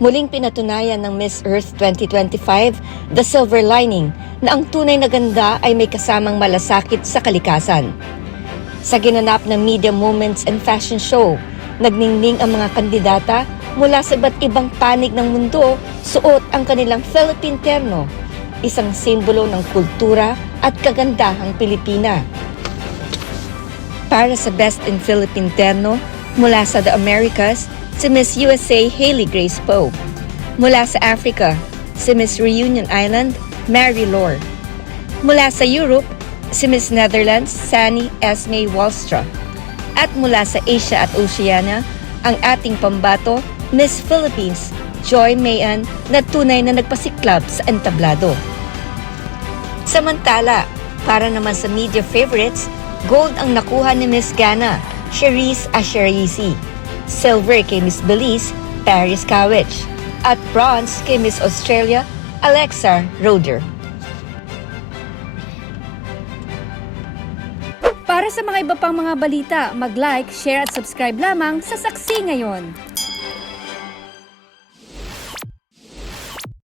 Muling pinatunayan ng Miss Earth 2025, The Silver Lining, na ang tunay na ganda ay may kasamang malasakit sa kalikasan. Sa ginanap ng Media Moments and Fashion Show, nagningning ang mga kandidata mula sa iba't ibang panig ng mundo, suot ang kanilang Philippine terno, isang simbolo ng kultura at kagandahang Pilipina. Para sa Best in Philippine terno, mula sa The Americas, si Miss USA Hailey Grace Poe. Mula sa Africa, si Miss Reunion Island, Mary Lore. Mula sa Europe, si Miss Netherlands, Sani Esme Wallstra. At mula sa Asia at Oceania, ang ating pambato, Miss Philippines, Joy Mayan, na tunay na nagpasiklab sa entablado. Samantala, para naman sa media favorites, gold ang nakuha ni Miss Ghana, Cherise Asherisi. Silver kay Miss Belize, Paris Cowich. At bronze kay Miss Australia, Alexa Roeder. Para sa mga iba pang mga balita, mag-like, share at subscribe lamang sa Saksi Ngayon.